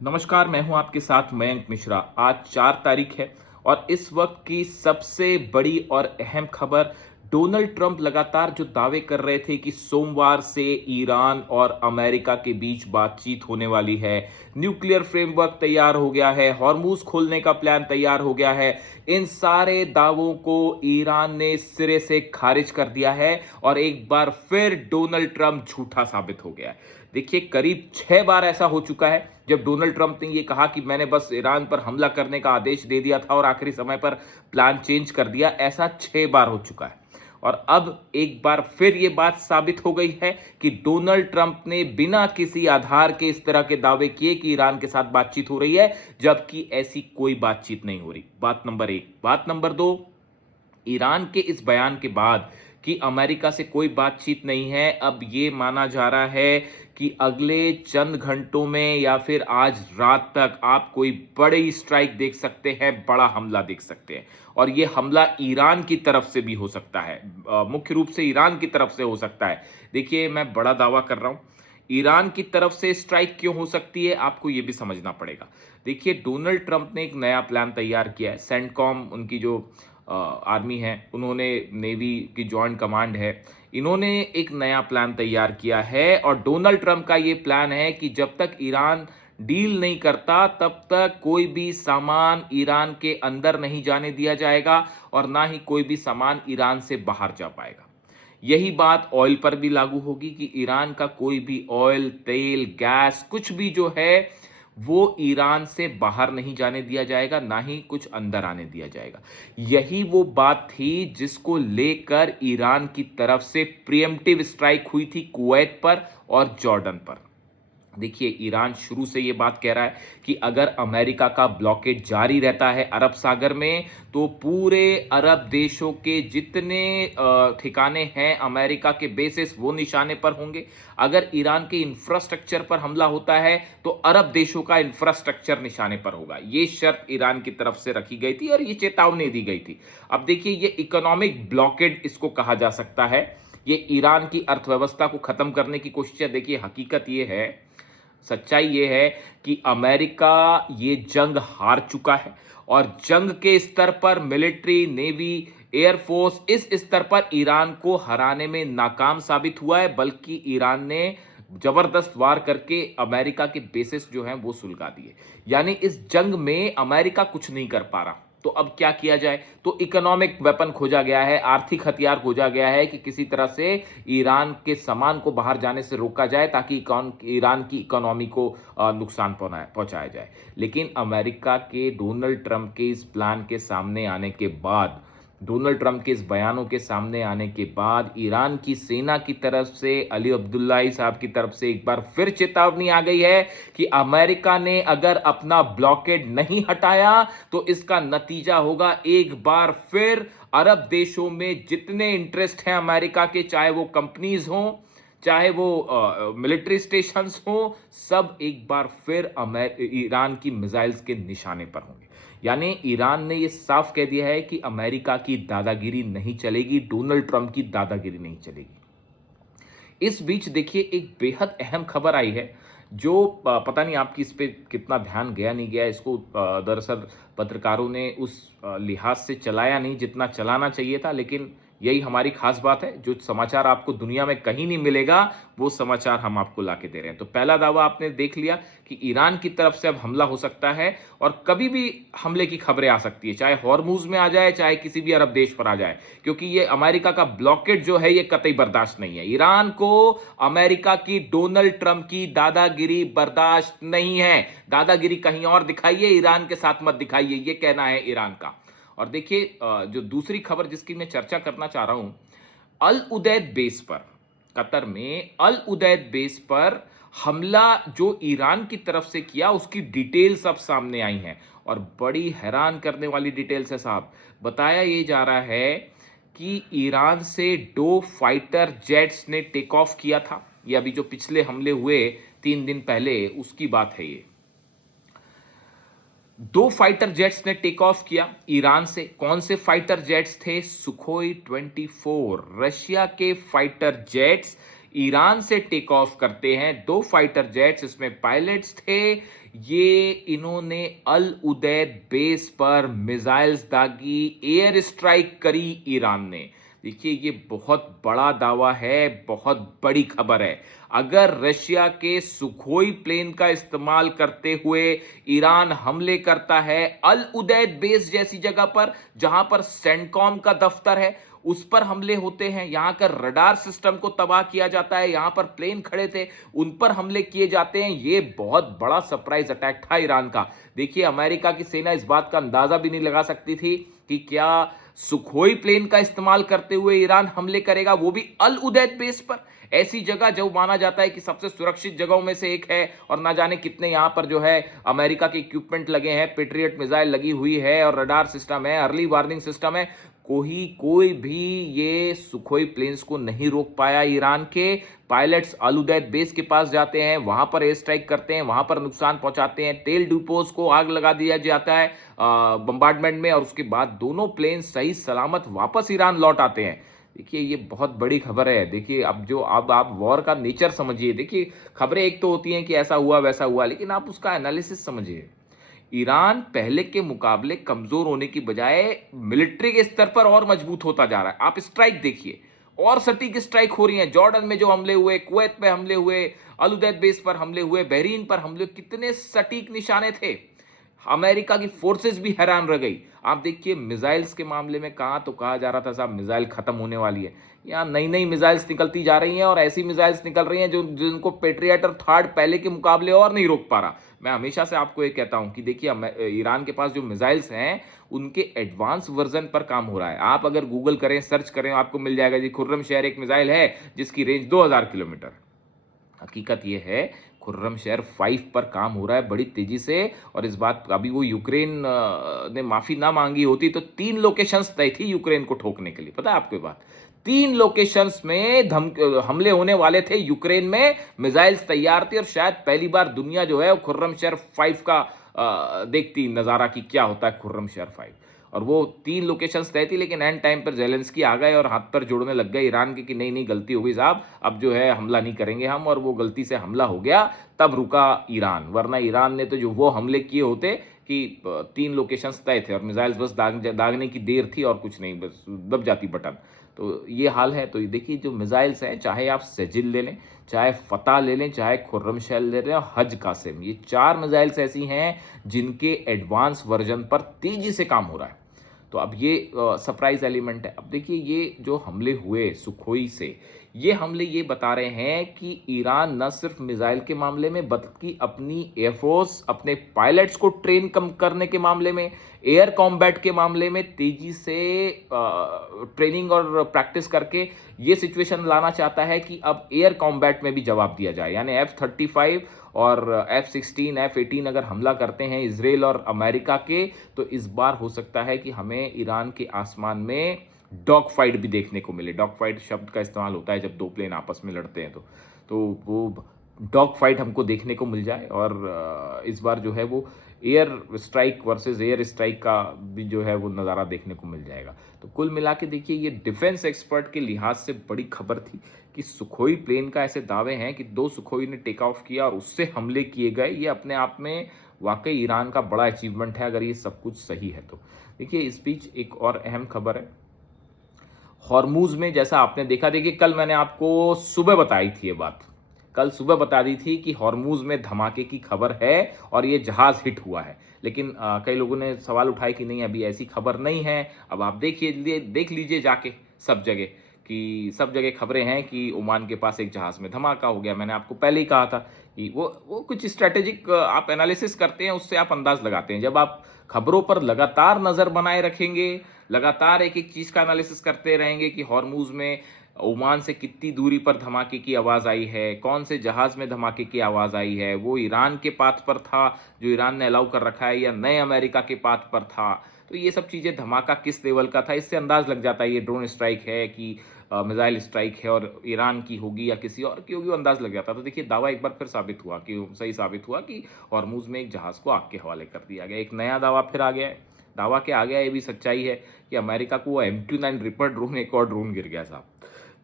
नमस्कार, मैं हूं आपके साथ मयंक मिश्रा। आज 4 तारीख है और इस वक्त की सबसे बड़ी और अहम खबर, डोनाल्ड ट्रंप लगातार जो दावे कर रहे थे कि सोमवार से ईरान और अमेरिका के बीच बातचीत होने वाली है, न्यूक्लियर फ्रेमवर्क तैयार हो गया है, हॉर्मूज खोलने का प्लान तैयार हो गया है। इन सारे दावों को ईरान ने सिरे से खारिज कर दिया है और एक बार फिर डोनाल्ड ट्रंप झूठा साबित हो गया है। देखिए, करीब 6 बार ऐसा हो चुका है जब डोनाल्ड ट्रंप ने ये कहा कि मैंने बस ईरान पर हमला करने का आदेश दे दिया था और आखिरी समय पर प्लान चेंज कर दिया। ऐसा 6 बार हो चुका है और अब एक बार फिर ये बात साबित हो गई है कि डोनाल्ड ट्रंप ने बिना किसी आधार के इस तरह के दावे किए कि ईरान के साथ बातचीत हो रही है, जबकि ऐसी कोई बातचीत नहीं हो रही। बात नंबर 1। बात नंबर 2, ईरान के इस बयान के बाद कि अमेरिका से कोई बातचीत नहीं है, अब ये माना जा रहा है कि अगले चंद घंटों में या फिर आज रात तक आप कोई बड़ी स्ट्राइक देख सकते हैं, बड़ा हमला देख सकते हैं। और ये हमला ईरान की तरफ से भी हो सकता है, मुख्य रूप से ईरान की तरफ से हो सकता है। देखिए, मैं बड़ा दावा कर रहा हूं, ईरान की तरफ से स्ट्राइक क्यों हो सकती है, आपको यह भी समझना पड़ेगा। देखिए, डोनाल्ड ट्रंप ने एक नया प्लान तैयार किया है। सेंटकॉम, उनकी जो आर्मी है, उन्होंने, नेवी की जॉइंट कमांड है, इन्होंने एक नया प्लान तैयार किया है और डोनाल्ड ट्रंप का ये प्लान है कि जब तक ईरान डील नहीं करता तब तक कोई भी सामान ईरान के अंदर नहीं जाने दिया जाएगा और ना ही कोई भी सामान ईरान से बाहर जा पाएगा। यही बात ऑयल पर भी लागू होगी कि ईरान का कोई भी ऑयल, तेल, गैस, कुछ भी जो है वो ईरान से बाहर नहीं जाने दिया जाएगा, ना ही कुछ अंदर आने दिया जाएगा। यही वो बात थी जिसको लेकर ईरान की तरफ से प्रीएम्प्टिव स्ट्राइक हुई थी कुवैत पर और जॉर्डन पर। देखिए, ईरान शुरू से ये बात कह रहा है कि अगर अमेरिका का ब्लॉकेड जारी रहता है अरब सागर में, तो पूरे अरब देशों के जितने ठिकाने हैं अमेरिका के बेसिस, वो निशाने पर होंगे। अगर ईरान के इंफ्रास्ट्रक्चर पर हमला होता है तो अरब देशों का इंफ्रास्ट्रक्चर निशाने पर होगा। ये शर्त ईरान की तरफ से रखी गई थी और ये चेतावनी दी गई थी। अब देखिए, ये इकोनॉमिक ब्लॉकेड इसको कहा जा सकता है। ये ईरान की अर्थव्यवस्था को खत्म करने की कोशिश है। देखिए, हकीकत ये है, सच्चाई ये है कि अमेरिका ये जंग हार चुका है और जंग के स्तर पर मिलिट्री, नेवी, एयरफोर्स, इस स्तर पर ईरान को हराने में नाकाम साबित हुआ है। बल्कि ईरान ने जबरदस्त वार करके अमेरिका के बेसिस जो हैं वो सुलगा दिए। यानी इस जंग में अमेरिका कुछ नहीं कर पा रहा। तो अब क्या किया जाए? तो इकोनॉमिक वेपन खोजा गया है, आर्थिक हथियार खोजा गया है कि किसी तरह से ईरान के सामान को बाहर जाने से रोका जाए ताकि ईरान की इकोनॉमी को नुकसान पहुंचाया जाए। लेकिन अमेरिका के डोनाल्ड ट्रंप के इस प्लान के सामने आने के बाद, डोनाल्ड ट्रंप के इस बयानों के सामने आने के बाद, ईरान की सेना की तरफ से, अली अब्दुल्लाही साहब की तरफ से एक बार फिर चेतावनी आ गई है कि अमेरिका ने अगर अपना ब्लॉकेड नहीं हटाया तो इसका नतीजा होगा एक बार फिर अरब देशों में जितने इंटरेस्ट हैं अमेरिका के, चाहे वो कंपनीज हों, चाहे वो मिलिट्री स्टेशंस हों, सब एक बार फिर ईरान की मिसाइल्स के निशाने पर होंगे। यानी ईरान ने यह साफ कह दिया है कि अमेरिका की दादागिरी नहीं चलेगी, डोनाल्ड ट्रंप की दादागिरी नहीं चलेगी। इस बीच देखिए, एक बेहद अहम खबर आई है जो पता नहीं आपकी इस पे कितना ध्यान गया नहीं गया। इसको दरअसल पत्रकारों ने उस लिहाज से चलाया नहीं जितना चलाना चाहिए था, लेकिन यही हमारी खास बात है। जो समाचार आपको दुनिया में कहीं नहीं मिलेगा, वो समाचार हम आपको लाके दे रहे हैं। तो पहला दावा आपने देख लिया कि ईरान की तरफ से अब हमला हो सकता है और कभी भी हमले की खबरें आ सकती है, चाहे हॉर्मूज में आ जाए, चाहे किसी भी अरब देश पर आ जाए, क्योंकि ये अमेरिका का ब्लॉकेड जो है ये कतई बर्दाश्त नहीं है। ईरान को अमेरिका की, डोनाल्ड ट्रंप की दादागिरी बर्दाश्त नहीं है। दादागिरी कहीं और दिखाइए, ईरान के साथ मत दिखाइए, ये कहना है ईरान का। और देखिए, जो दूसरी खबर जिसकी मैं चर्चा करना चाह रहा हूं, अल उदैद बेस पर, कतर में अल उदैद बेस पर हमला जो ईरान की तरफ से किया, उसकी डिटेल्स अब सामने आई हैं और बड़ी हैरान करने वाली डिटेल्स है साहब। बताया ये जा रहा है कि ईरान से 2 फाइटर जेट्स ने टेक ऑफ किया था। ये अभी जो पिछले हमले हुए 3 दिन पहले, उसकी बात है ये। 2 फाइटर जेट्स ने टेक ऑफ किया ईरान से। कौन से फाइटर जेट्स थे? सुखोई 24, रशिया के फाइटर जेट्स ईरान से टेक ऑफ करते हैं 2 फाइटर जेट्स, इसमें पायलट्स थे। ये इन्होंने अल उदैद बेस पर मिसाइल्स दागी, एयर स्ट्राइक करी ईरान ने। देखिए ये बहुत बड़ा दावा है, बहुत बड़ी खबर है। अगर रशिया के सुखोई प्लेन का इस्तेमाल करते हुए ईरान हमले करता है अल उदैद बेस जैसी जगह पर, जहां पर सेंटकॉम का दफ्तर है, उस पर हमले होते हैं, यहां का रडार सिस्टम को तबाह किया जाता है, यहां पर प्लेन खड़े थे उन पर हमले किए जाते हैं। यह बहुत बड़ा सरप्राइज अटैक था ईरान का। देखिए अमेरिका की सेना इस बात का अंदाजा भी नहीं लगा सकती थी कि क्या सुखोई प्लेन का इस्तेमाल करते हुए ईरान हमले करेगा, वो भी अल उदैद बेस पर, ऐसी जगह जो माना जाता है कि सबसे सुरक्षित जगहों में से एक है। और ना जाने कितने यहां पर जो है अमेरिका के इक्विपमेंट लगे हैं, पेट्रियट मिसाइल लगी हुई है और रडार सिस्टम है, अर्ली वार्निंग सिस्टम है। कोई भी ये सुखोई प्लेन्स को नहीं रोक पाया। ईरान के पायलट्स अल उदैद बेस के पास जाते हैं, वहां पर एयर स्ट्राइक करते हैं, वहां पर नुकसान पहुंचाते हैं, तेल डिपोज को आग लगा दिया जाता है बम्बार्डमेंट में, और उसके बाद दोनों प्लेन सही सलामत वापस ईरान लौट आते हैं। देखिए ये बहुत बड़ी खबर है। देखिए अब आप वॉर का नेचर समझिए। देखिए खबरें एक तो होती हैं कि ऐसा हुआ वैसा हुआ, लेकिन आप उसका एनालिसिस समझिए। ईरान पहले के मुकाबले कमजोर होने की बजाय मिलिट्री के स्तर पर और मजबूत होता जा रहा है। आप स्ट्राइक देखिए, और सटीक स्ट्राइक हो रही है। जॉर्डन में जो हमले हुए, कुवैत में हमले हुए, अल उदैद बेस पर हमले हुए, बहरीन पर हमले, कितने सटीक निशाने थे। अमेरिका की फोर्सेस भी हैरान रह गई। आप देखिए मिसाइल्स के मामले में कहा तो कहा जा रहा था साहब मिसाइल खत्म होने वाली है, यहाँ नई नई मिसाइल्स निकलती जा रही हैं, और ऐसी मिसाइल्स निकल रही हैं जो जिनको पेट्रियट और थर्ड पहले के मुकाबले और नहीं रोक पा रहा। मैं हमेशा से आपको ये कहता हूं कि देखिए ईरान के पास जो मिसाइल्स हैं उनके एडवांस वर्जन पर काम हो रहा है। आप अगर गूगल करें, सर्च करें, आपको मिल जाएगा जी खुर्रमशहर एक मिसाइल है जिसकी रेंज 2000 किलोमीटर। हकीकत यह है खुर्रमशहर 5 पर काम हो रहा है बड़ी तेजी से। और इस बात अभी वो यूक्रेन ने माफी ना मांगी होती तो 3 लोकेशंस तय थी यूक्रेन को ठोकने के लिए। पता है आपको ये बात? 3 लोकेशंस में हमले होने वाले थे यूक्रेन में, मिसाइल्स तैयार थी, और शायद पहली बार दुनिया जो है वो खुर्रमशहर 5 का देखती नजारा कि क्या होता है खुर्रमशहर 5। और वो 3 लोकेशंस तय थी, लेकिन एंड टाइम पर जेलेंस्की आ गए और हाथ पर जोड़ने लग गए ईरान के कि नहीं नहीं गलती हो गई साहब, अब जो है हमला नहीं करेंगे हम, और वो गलती से हमला हो गया, तब रुका ईरान। वरना ईरान ने तो जो वो हमले किए होते कि 3 लोकेशंस तय थे और मिसाइल्स बस दागने की देर थी और कुछ नहीं, बस दब जाती बटन। तो ये हाल है। तो देखिए जो मिसाइल्स हैं, चाहे आप सेजिल ले लें, चाहे फतह ले लें, चाहे खुर्रमशहर ले लें, हज कासिम, ये 4 मिसाइल्स ऐसी हैं जिनके एडवांस वर्जन पर तेजी से काम हो रहा है। तो अब ये सरप्राइज एलिमेंट है। अब देखिए ये जो हमले हुए सुखोई से, ये हमले ये बता रहे हैं कि ईरान न सिर्फ मिसाइल के मामले में बल्कि अपनी एयरफोर्स, अपने पायलट्स को ट्रेन कम करने के मामले में, एयर कॉम्बैट के मामले में तेजी से ट्रेनिंग और प्रैक्टिस करके ये सिचुएशन लाना चाहता है कि अब एयर कॉम्बैट में भी जवाब दिया जाए। यानी F-35 और F-16, F-18 अगर हमला करते हैं इजराइल और अमेरिका के, तो इस बार हो सकता है कि हमें ईरान के आसमान में डॉग फाइट भी देखने को मिले। डॉग फाइट शब्द का इस्तेमाल होता है जब 2 प्लेन आपस में लड़ते हैं, तो वो डॉग फाइट हमको देखने को मिल जाए। और इस बार जो है वो air strike versus air strike का भी जो है वो नज़ारा देखने को मिल जाएगा। तो कुल मिला के देखिए ये डिफेंस एक्सपर्ट के लिहाज से बड़ी खबर थी कि सुखोई प्लेन का ऐसे दावे हैं कि 2 सुखोई ने टेक ऑफ किया और उससे हमले किए गए। ये अपने आप में वाकई ईरान का बड़ा अचीवमेंट है अगर ये सब कुछ सही है तो। देखिए इस बीच एक और अहम खबर है हॉर्मूज में। जैसा आपने देखा, देखिए कल मैंने आपको सुबह बताई थी ये बात, कल सुबह बता दी थी कि हॉर्मूज में धमाके की खबर है और ये जहाज हिट हुआ है। लेकिन कई लोगों ने सवाल उठाए कि नहीं अभी ऐसी खबर नहीं है। अब आप देखिए, देख लीजिए जाके सब जगह कि सब जगह खबरें हैं कि ओमान के पास एक जहाज में धमाका हो गया। मैंने आपको पहले ही कहा था कि वो कुछ स्ट्रेटेजिक आप एनालिसिस करते हैं, उससे आप अंदाज लगाते हैं। जब आप खबरों पर लगातार नजर बनाए रखेंगे, लगातार एक एक चीज का एनालिसिस करते रहेंगे कि हॉर्मूज में ओमान से कितनी दूरी पर धमाके की आवाज आई है, कौन से जहाज में धमाके की आवाज आई है, वो ईरान के पाथ पर था जो ईरान ने अलाउ कर रखा है या नए अमेरिका के पाथ पर था, तो ये सब चीजें धमाका किस लेवल का था इससे अंदाज लग जाता है। ये ड्रोन स्ट्राइक है कि मिसाइल स्ट्राइक है और ईरान की होगी या किसी और की होगी, अंदाज लग जाता। तो देखिए दावा एक बार फिर साबित हुआ कि सही साबित हुआ कि हॉर्मूज में एक जहाज को आग के हवाले कर दिया गया। एक नया दावा फिर आ गया है। दावा क्या आ गया, ये भी सच्चाई है कि अमेरिका को वो MQ-9 रिपर ड्रोन, एक और ड्रोन गिर गया साहब।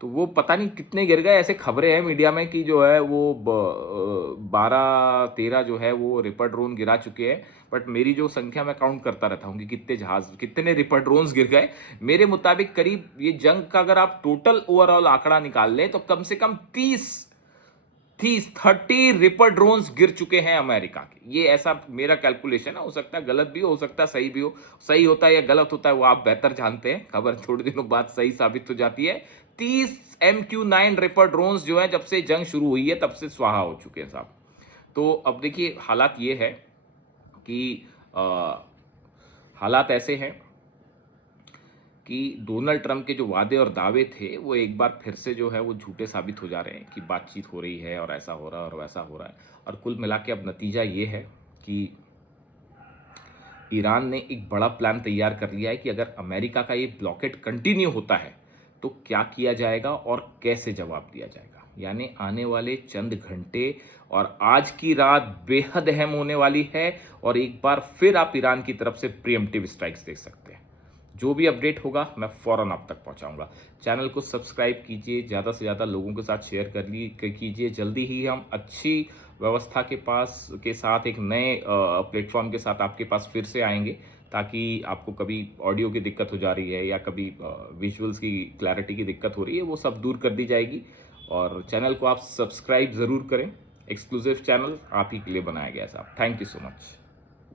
तो वो पता नहीं कितने गिर गए। ऐसे खबरें हैं मीडिया में कि जो है वो 12-13 जो है वो रिपर ड्रोन गिरा चुके हैं। बट मेरी जो संख्या मैं काउंट करता रहता हूँ कि कितने जहाज, कितने रिपर ड्रोन्स गिर गए। मेरे मुताबिक करीब ये जंग का अगर आप टोटल ओवरऑल आंकड़ा निकाल लें तो कम से कम 30 रिपर ड्रोन्स गिर चुके हैं अमेरिका के। ये ऐसा मेरा कैलकुलेशन है, हो सकता है गलत भी हो सकता है सही भी हो। सही होता है या गलत होता है वो आप बेहतर जानते हैं, खबर थोड़े दिनों बाद सही साबित हो जाती है। 30 MQ-9 रिपर ड्रोन्स जो है जब से जंग शुरू हुई है तब से स्वाहा हो चुके हैं साहब। तो अब देखिए हालात ये है कि हालात ऐसे हैं कि डोनाल्ड ट्रंप के जो वादे और दावे थे वो एक बार फिर से जो है वो झूठे साबित हो जा रहे हैं कि बातचीत हो रही है और ऐसा हो रहा है और वैसा हो रहा है। और कुल मिला के अब नतीजा ये है कि ईरान ने एक बड़ा प्लान तैयार कर लिया है कि अगर अमेरिका का ये ब्लॉकेट कंटिन्यू होता है तो क्या किया जाएगा और कैसे जवाब दिया जाएगा। यानी आने वाले चंद घंटे और आज की रात बेहद अहम होने वाली है और एक बार फिर आप ईरान की तरफ से प्रीएम्प्टिव स्ट्राइक्स देख सकते हैं। जो भी अपडेट होगा मैं फौरन आप तक पहुंचाऊंगा। चैनल को सब्सक्राइब कीजिए, ज़्यादा से ज़्यादा लोगों के साथ शेयर कीजिए। जल्दी ही हम अच्छी व्यवस्था के साथ एक नए प्लेटफॉर्म के साथ आपके पास फिर से आएंगे, ताकि आपको कभी ऑडियो की दिक्कत हो जा रही है या कभी विजुअल्स की क्लैरिटी की दिक्कत हो रही है वो सब दूर कर दी जाएगी। और चैनल को आप सब्सक्राइब ज़रूर करें। एक्सक्लूसिव चैनल आप ही के लिए बनाया गया है साहब। Thank you so much.